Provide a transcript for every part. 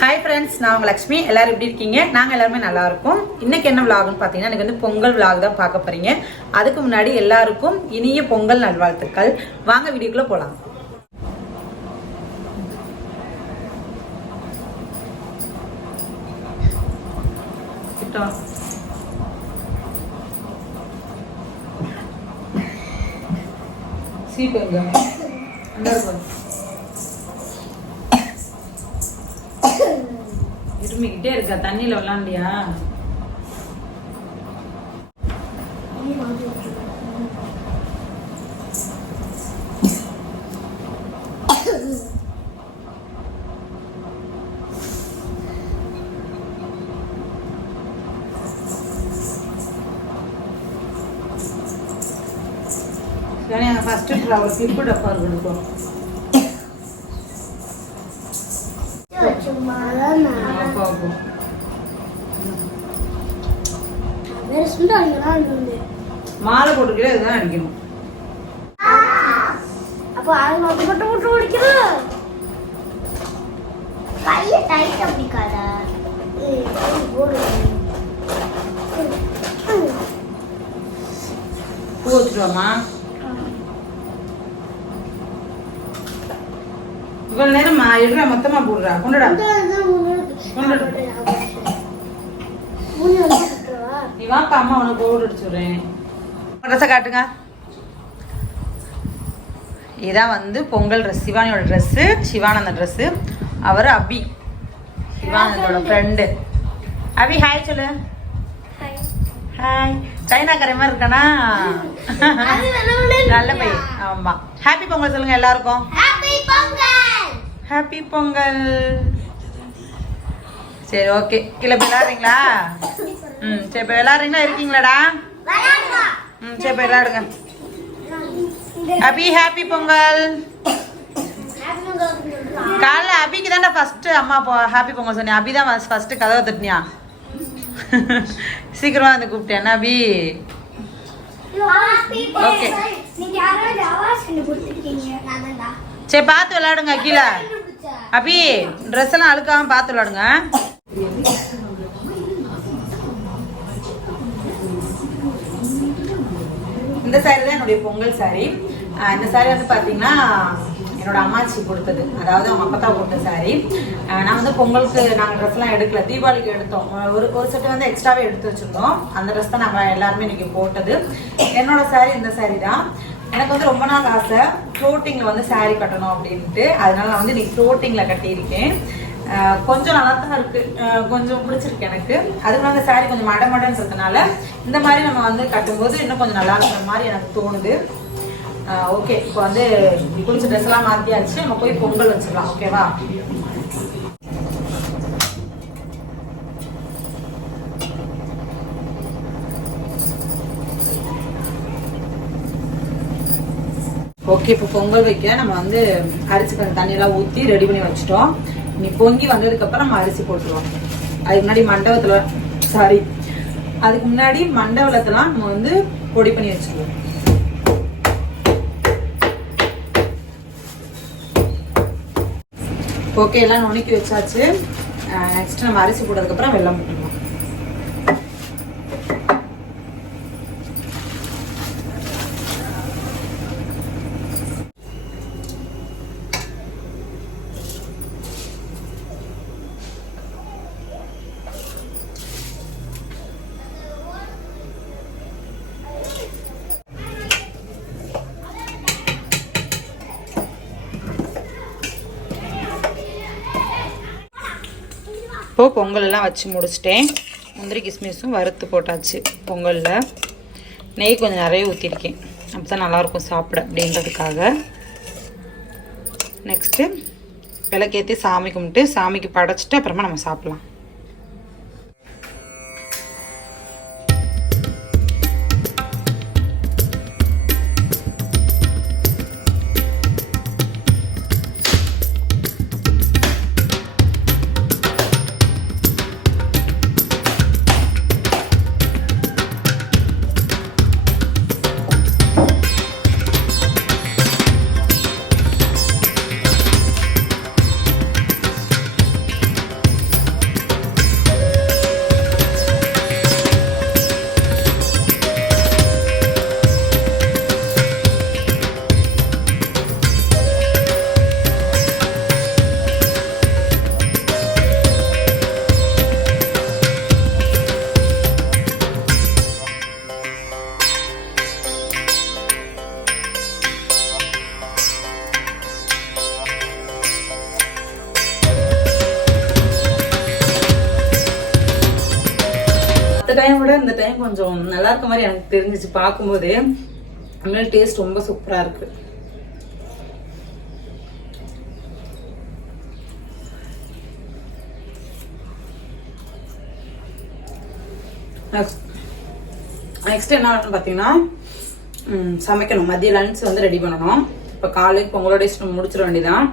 Hi friends நான் உங்கள் லக்ஷ்மி. எல்லாரும் எப்படி இருக்கீங்க? நாங்கள் எல்லாருமே நல்லா இருக்கோம். இன்னைக்கு என்ன விலாகுன்னு பார்த்தீங்கன்னா எனக்கு வந்து பொங்கல் விலாக் தான் பார்க்க போறீங்க. அதுக்கு முன்னாடி எல்லாருக்கும் இனிய பொங்கல் நல்வாழ்த்துக்கள். வாங்க வீடியோக்குள்ள போகலாம் சீப்பு எங்க அந்த இருக்கா தண்ணியில விளாண்டியா ஃபர்ஸ்ட் ட்ராவல் ஸ்லிப்பு டப்பா இருக்கணும் பார்ப்போம் மாலை போட்டுக்கிட்டே இதுதான் அடிக்கணும். அப்போ அது மட்டும் மட்டும் மட்டும் முடிக்கணும் கையை டைட்டா பிடிக்காதா. ஏய், கை போடு. பூ வச்சுருவாமா இவ்வளவு நேரம் எடுறா மொத்தமா போடுறா. கொண்டுடா. நீ வாப்பா அம்மா உனக்கு ஓடு அடிச்சுடுறேன் ட்ரெஸ்ஸை காட்டுங்க. இதான் வந்து பொங்கல் ட்ரெஸ் சிவானியோட ட்ரெஸ்ஸு சிவானந்த ட்ரெஸ்ஸு அவர் அபி. சிவானந்தோட ஃப்ரெண்டு அபி ஹாய் சொல்லு. ஹாய் சைனாக்கார மாதிரி இருக்கானா? நல்ல பையன். ஆமா. ஹாப்பி பொங்கல் சொல்லுங்க எல்லாருக்கும். ஹாப்பி பொங்கல் சரி ஓகே கீழே போய் விளையாடுறீங்களா? ம் சரி இப்போ விளையாடுறீங்களா? இருக்கீங்களாடா? ம் சரி போய் விளையாடுங்க. அபி ஹாப்பி பொங்கல் ஹாப்பி பொங்கல் காலைல அபிக்கு தான்டா ஃபர்ஸ்ட் அம்மா போ ஹாப்பி பொங்கல் சொன்னேன் அபி தான் ஃபர்ஸ்ட் கதவை தட்டினியா? சீக்கிரமா வந்து கூப்பிட்டேன். அபி? தான் சரி பார்த்து விளையாடுங்க கீழே. அபி ட்ரெஸ் எல்லாம் அழுக்காம பார்த்து விளாடுங்க. இந்த சாரி தான் என்னுடைய பொங்கல் சாரி இந்த சாரி வந்து பார்த்தீங்கன்னா என்னோட அம்மாச்சி கொடுத்தது. அதாவது அவங்க அப்பத்தா போட்ட சாரி நான் வந்து பொங்கலுக்கு நாங்கள் ட்ரெஸ்லாம் எடுக்கல. தீபாவளிக்கு எடுத்தோம். ஒரு ஒரு செட்டு வந்து எக்ஸ்ட்ராவே எடுத்து வச்சுருந்தோம். அந்த ட்ரெஸ் தான் நாங்கள் எல்லாருமே இன்னைக்கு போட்டது. என்னோட சாரி இந்த சாரி தான். எனக்கு வந்து ரொம்ப நாள் ஆசை ஃப்ளோட்டிங்கில் வந்து saree கட்டணும் அப்படின்ட்டு. அதனால நான் வந்து இன்னைக்கு ஃப்ளோட்டிங்கில் கட்டியிருக்கேன். கொஞ்சம் நல்லா தான் இருக்கு. கொஞ்சம் பிடிச்சிருக்கு எனக்கு. அதுக்கு அந்த saree கொஞ்சம் மட மடன்றதுனால இந்த மாதிரி நம்ம வந்து கட்டும்போது இன்னும் கொஞ்சம் நல்லா இருக்கிற மாதிரி எனக்கு தோணுது. ஓகே இப்போ வந்து குளிச்ச ட்ரெஸ் எல்லாம் நம்ம போய் பொங்கல் வச்சிடலாம். ஓகேவா ஓகே இப்போ பொங்கல் வைக்க நம்ம வந்து அரிசி கொஞ்சம் தண்ணியெல்லாம் ஊற்றி ரெடி பண்ணி வச்சுட்டோம். நீ பொங்கி வந்ததுக்கப்புறம் நம்ம அரிசி போட்டுருவோம். அதுக்கு முன்னாடி மண்டபத்தில் சாரி அதுக்கு முன்னாடி மண்டபத்தெல்லாம் நம்ம வந்து பொடி பண்ணி வச்சுருவோம். ஓகே எல்லாம் நுணுக்கி வச்சாச்சு. நெக்ஸ்ட் நம்ம அரிசி போட்டதுக்கப்புறம் வெள்ளம் போட்டுருவோம். இப்போது பொங்கலெல்லாம் வச்சு முடிச்சிட்டேன். முந்திரி கிஸ்மிஸும் வறுத்து போட்டாச்சு பொங்கலில். நெய் கொஞ்சம் நிறைய ஊற்றிருக்கேன் அப்போ தான் நல்லாயிருக்கும் சாப்பிட அப்படின்றதுக்காக. நெக்ஸ்ட்டு விளக்கேற்றி சாமி கும்பிட்டு சாமிக்கு படைச்சிட்டு அப்புறமா நம்ம சாப்பிட்லாம். நல்லா இருக்க மாதிரி எனக்கு தெரிஞ்சிச்சு. பார்க்கும்போது அதனால டேஸ்ட் ரொம்ப சூப்பரா இருக்கு. நெக்ஸ்ட் என்ன பார்த்தீங்கன்னா சமைக்கணும். மதிய லன்ச் வந்து ரெடி பண்ணணும். இப்போ காலைக்கு பொங்கலோட இஷ்டம் முடிச்சிட வேண்டியதான்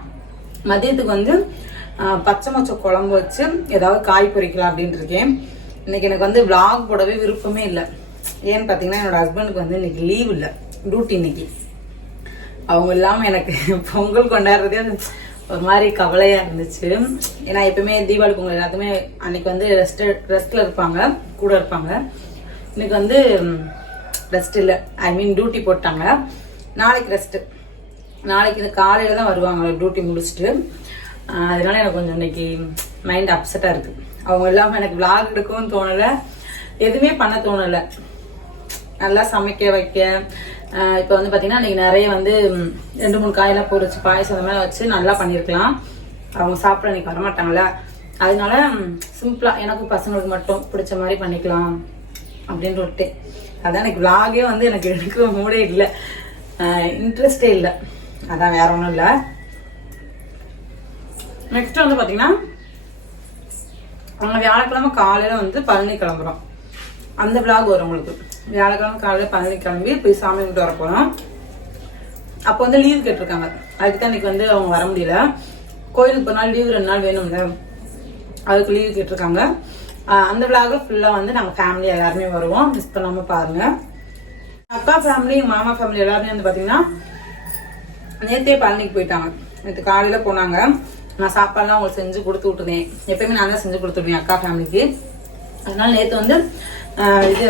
மதியத்துக்கு வந்து பச்சை மொச்சை குழம்பு வச்சு ஏதாவது காய் பொறிக்கலாம் அப்படின்ட்டு இருக்கேன். இன்னைக்கு எனக்கு வந்து விளாக் போடவே விருப்பமே இல்லை. ஏன்னு பார்த்தீங்கன்னா என்னோட ஹஸ்பண்டுக்கு வந்து இன்னைக்கு லீவ் இல்லை. டியூட்டி இன்னைக்கு. அவங்க இல்லாமல் எனக்கு பொங்கல் கொண்டாடுறதே வந்து ஒரு மாதிரி கவலையாக இருந்துச்சு. ஏன்னா எப்பவுமே தீபாவளி பொங்கல் எல்லாத்துக்குமே அன்னைக்கு வந்து ரெஸ்ட் ரெஸ்ட்டில் இருப்பாங்க. கூட இருப்பாங்க. இன்னைக்கு வந்து ரெஸ்ட் இல்லை. ஐ மீன் டியூட்டி போட்டாங்க. நாளைக்கு ரெஸ்ட்டு நாளைக்கு இந்த காலையில் தான் வருவாங்க. டியூட்டி முடிச்சுட்டு. அதனால எனக்கு கொஞ்சம் இன்னைக்கு மைண்ட் அப்செட்டாக இருக்குது அவங்க இல்லாமல் எனக்கு விளாக் எடுக்கவும் தோணலை. எதுவுமே பண்ண தோணலை. நல்லா சமைக்க வைக்க இப்போ வந்து பார்த்தீங்கன்னா இன்னைக்கு நிறைய வந்து ரெண்டு மூணு காயெல்லாம் பொறிச்சு பாயசம் அந்த மாதிரி வச்சு நல்லா பண்ணியிருக்கலாம் அவங்க சாப்பிட இன்னைக்கு வரமாட்டாங்களா அதனால சிம்பிளாக எனக்கும் பசங்களுக்கு மட்டும் பிடிச்ச மாதிரி பண்ணிக்கலாம் அப்படின்னு சொல்லிட்டு அதான் எனக்கு விளாகே வந்து எனக்கு எடுக்கிற மூடே இல்லை. இன்ட்ரெஸ்டே இல்லை. அதான் வேற ஒன்றும் இல்லை. நெக்ஸ்ட் வந்து பார்த்தீங்கன்னா அவங்க வியாழக்கிழமை காலையில் வந்து பழனி கிளம்புறோம். அந்த விளாக் வரும் உங்களுக்கு. வியாழக்கிழமை காலையில் பதினஞ்சு கிளம்பி போய் சாமி கும்பிட்டு வர போகிறோம் அப்போ வந்து லீவ் கேட்டிருக்காங்க. அதுக்கு தான் இன்னைக்கு வந்து அவங்க வர முடியல. கோயிலுக்கு ஒரு நாள் லீவ் ரெண்டு நாள் வேணும்ல. அதுக்கு லீவ் கேட்டிருக்காங்க. அந்த விளாக ஃபுல்லாக வந்து நாங்கள் ஃபேமிலி எல்லாருமே வருவோம். மிஸ் பண்ணாமல் பாருங்கள் அக்கா ஃபேமிலி மாமா ஃபேமிலி எல்லாருமே வந்து பார்த்தீங்கன்னா நேற்றே பழனிக்கு போயிட்டாங்க. நேற்று காலையில் போனாங்க. நான் சாப்பாடுலாம் அவங்களுக்கு செஞ்சு கொடுத்து விட்டுருந்தேன். எப்பயுமே நான் தான் செஞ்சு கொடுத்துருவேன் அக்கா ஃபேமிலிக்கு அதனால நேற்று வந்து இது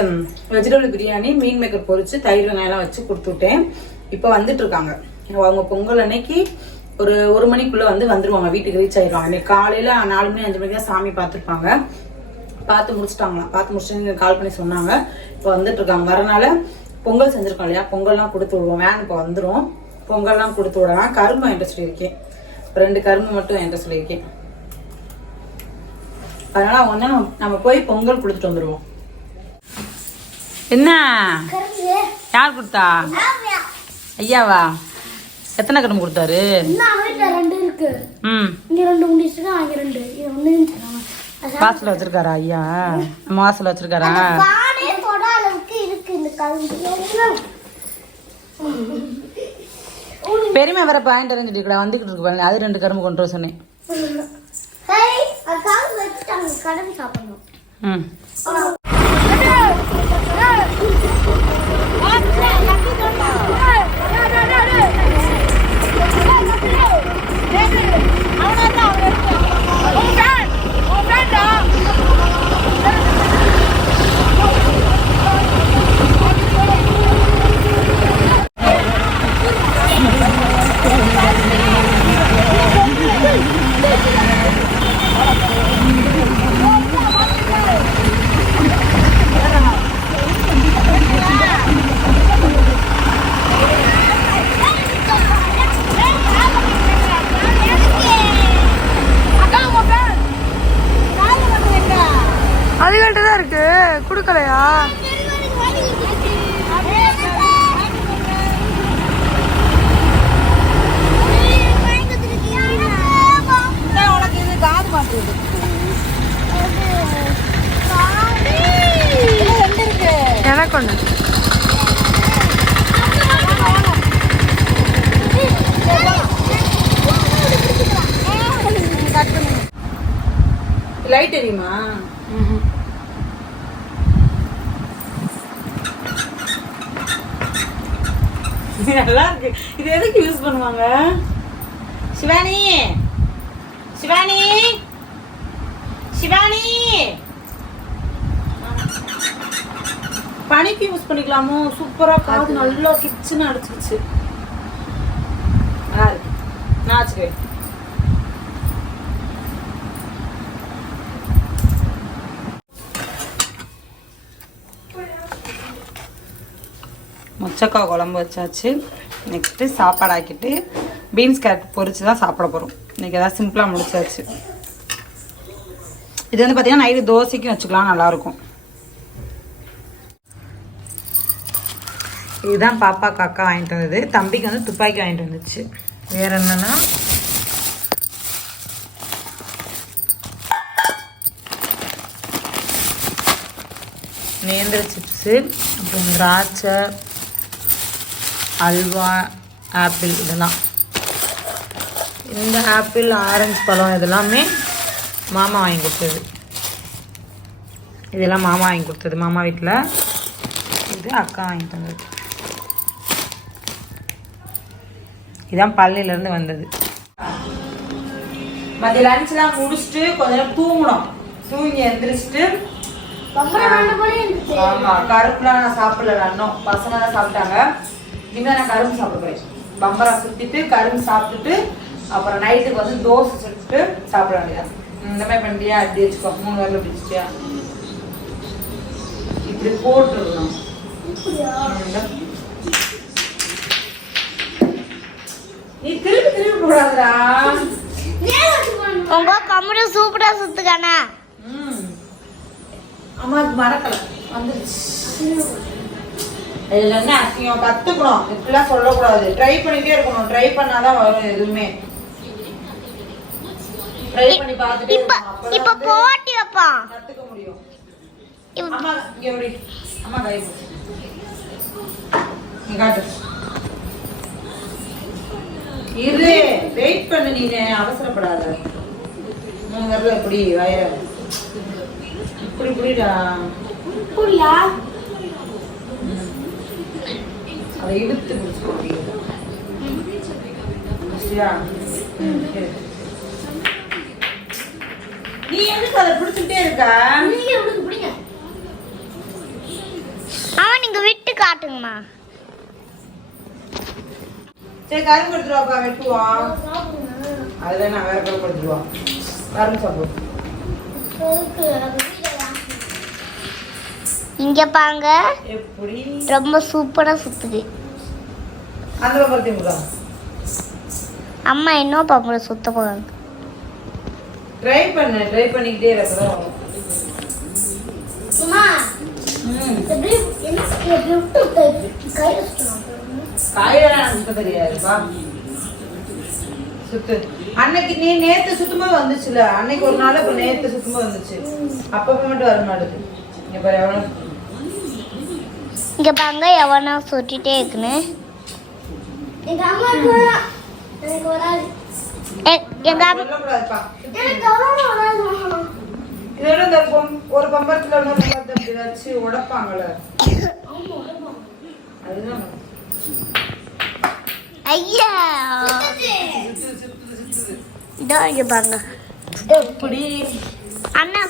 வெஜிடபிள் பிரியாணி மீன் மேக்கர் பொறிச்சு தயிர் வெங்காயம்லாம் வச்சு கொடுத்துட்டேன். இப்போ வந்துட்டு இருக்காங்க அவங்க பொங்கல் அன்னைக்கு ஒரு ஒரு மணிக்குள்ள வந்து வந்துருவாங்க. வீட்டுக்கு ரீச் ஆயிடுவாங்க. இன்னைக்கு காலையில நாலு மணி அஞ்சு மணிக்கு தான் சாமி பார்த்துருப்பாங்க. பார்த்து முடிச்சிட்டாங்களாம். பார்த்து முடிச்சுட்டு கால் பண்ணி சொன்னாங்க. இப்போ வந்துட்டு இருக்காங்க வரனால பொங்கல் செஞ்சிருக்கோம் இல்லையா? பொங்கல்லாம் கொடுத்து விடுவோம். வேன் இப்போ வந்துடும் பொங்கல்லாம் கொடுத்து விடலாம். கரும்பு என்கிட்ட சொல்லியிருக்கேன். ரெண்டு கரும்பு மட்டும் என்கிட்ட சொல்லியிருக்கேன். அதனால அவங்க நம்ம போய் பொங்கல் கொடுத்துட்டு வந்துடுவோம் என்ன? யார் கொடுத்தா. ஐயாவா? எத்தனை கரும்பு கொடுத்தாரு? வாசல் வச்சிருக்காரா ஐயா? நம்ம வாசல் வச்சிருக்காரா? பெருமை வர பாயிண்ட் எறிஞ்சிட்டு இருக்கா வந்துகிட்டு இருக்கு பாருங்க. அது ரெண்டு கரும்பு கொண்டு வர சொன்னேன். ம். எனக்கு ஒண்ணு லைட் எரியுமா நல்லா இருக்கு. இது எதுக்கு யூஸ் பண்ணுவாங்க? சிவானி! சிவானி! சிவானி! பனிக்கு யூஸ் பண்ணிக்கலாமோ? சூப்பரா காது நல்லா கிச்சுன்னு அடிச்சிருச்சு. நல்லா இருக்கு. நான் வச்சுக்கிறேன். முச்சக்காய் குழம்பு வச்சாச்சு. நெக்ஸ்ட்டு சாப்பாடு ஆக்கிட்டு பீன்ஸ் கேரட் பொரிச்சு தான் சாப்பிட போகிறோம் இன்னைக்கு ஏதாவது சிம்பிளாக முடிச்சாச்சு. இது வந்து பார்த்தீங்கன்னா நைட்டு தோசைக்கும் வச்சுக்கலாம் நல்லாயிருக்கும். இதுதான் பாப்பா காக்கா வாங்கிட்டு வந்தது. தம்பிக்கு வந்து துப்பாக்கி வாங்கிட்டு வந்துச்சு. வேறு என்னன்னா? நேந்திர சிப்ஸு அப்புறம் திராட்சை அல்வா ஆப்பிள் இதெல்லாம். இந்த ஆப்பிள் ஆரஞ்சு பழம் இதெல்லாமே மாமா வாங்கி கொடுத்தது. இதெல்லாம் மாமா வாங்கி கொடுத்தது. மாமா வீட்டில் இது அக்கா வாங்கி தந்தது. இதான் பள்ளியிலேருந்து வந்தது. மதிய லஞ்ச்லாம் முடிச்சுட்டு கொஞ்ச நேரம் தூங்கணும். தூங்கி எந்திரிச்சிட்டு பம்பரம் ரெண்டு போல இருந்துச்சு ஆமா கருப்புலாம் நான் சாப்பிடல இன்னும் பசங்க தான் சாப்பிட்டாங்க. இனிமேல் நான் கரும்பு சாப்பிட போறேன். பம்பரா சுத்திட்டு கரும்பு சாப்பிட்டுட்டு அப்புறம் நைட்டுக்கு வந்து தோசை சுட்டுட்டு சாப்பிட வேண்டியதான் இந்த மாதிரி பண்ணிட்டியா? அப்படி வச்சுக்கோ. மூணு வரல பிடிச்சிட்டியா இப்படி இப்படியா? நீ திருப்பி திருப்பி போடாதடா. உங்க கம்முடு சூப்பரா சுத்துக்கானா. ம். அம்மாவுக்கு மறக்கல. வந்துருச்சு. இதுல என்ன அசிங்கம்? கத்துக்கணும். இப்படிலாம் சொல்லக்கூடாது. ட்ரை பண்ணிட்டே இருக்கணும். ட்ரை பண்ணாதான் வரும் எதுவுமே. ட்ரை பண்ணி பார்த்துட்டே இப்ப போட்டி கத்துக்க முடியும். அம்மா இங்க எப்படி அம்மா கை காட்டு. இரு. வெயிட் பண்ணு நீனு. அவசரப்படாத. மூணு வரல இப்படி வயிற இப்படி இப்படியா அதை இழுத்து. நீ எதுக்கு அதை பிடிச்சுக்கிட்டே இருக்க? நீங்க உங்களுக்கு பிடிங்க அவன் நீங்க விட்டு காட்டுங்கம்மா. சரி கரும்பு எடுத்துருவாப்பா வெட்டுவோம். அதுல நான் வேற கரும்பு எடுத்துருவோம் கரும்பு சாப்பிடுவோம் இங்க பாங்க எப்படி? ரொம்ப சூப்பரா சுத்துது. அந்த பக்கம் திரும்புதா அம்மா இன்னும் பாப்பா சுத்த போறாங்க. ட்ரை பண்ணு ட்ரை பண்ணிக்கிட்டே இருக்கிறோம் ம். காயெல்லாம் சுத்த தெரியாதுப்பா சுத்து அன்னைக்கு நீ நேத்து சுத்தமா வந்துச்சுல? அன்னைக்கு ஒரு நாள் இப்ப நேத்து சுத்தமா வந்துச்சு. அப்பப்ப மட்டும் வர மாட்டேது. இங்க பாரு எவ்வளவு இங்க பாங்க எவனா சுட்டிட்டே இருக்குன்னு. எங்க இதோட இந்த ஒரு பம்பரத்துல இன்னொரு பம்பரத்தை அப்படி வச்சு உடைப்பாங்கல்ல அதுதான். ஐயா. இதோ இங்க எப்படி? அண்ணா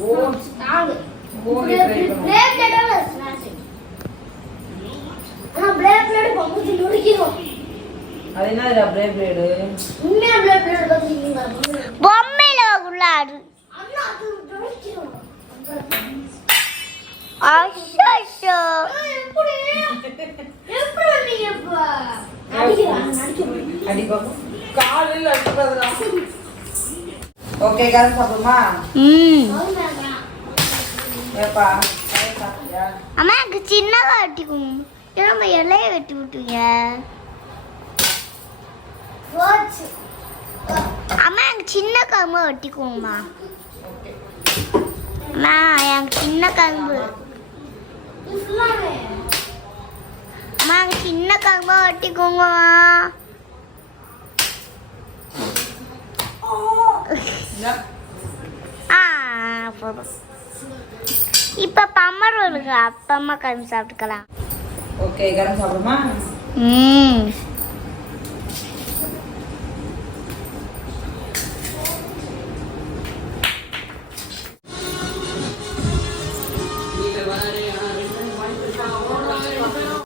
ஓ பண்ணுவோம் அது என்ன பிரேக் பிளேடு பொம்மையில உள்ளாடு அச்சோ அடி பாப்போம் காலில் அடிப்பதுடா. ஓகே கரும்பு சாப்பிடுமா ம். ஏப்பா கரும்பு சாப்பிட்டியா? அம்மா எனக்கு சின்னதா வெட்டிக்கும் நம்ம இலைய வெட்டி விட்டுங்க? அம்மா எனக்கு சின்ன கரும்பு வெட்டிக்குவோம்மா ஓகே அம்மா எனக்கு சின்ன கரும்பு அம்மா எனக்கு சின்ன கரும்பு வெட்டிக்கோங்கம்மா இந்தா. ஆ போதும் இப்போ பம்மர் வருங்க அப்பா அம்மா கரும்பு சாப்பிட்டுக்கலாம் ஓகே கரும்பு சாப்பிடுமா ம்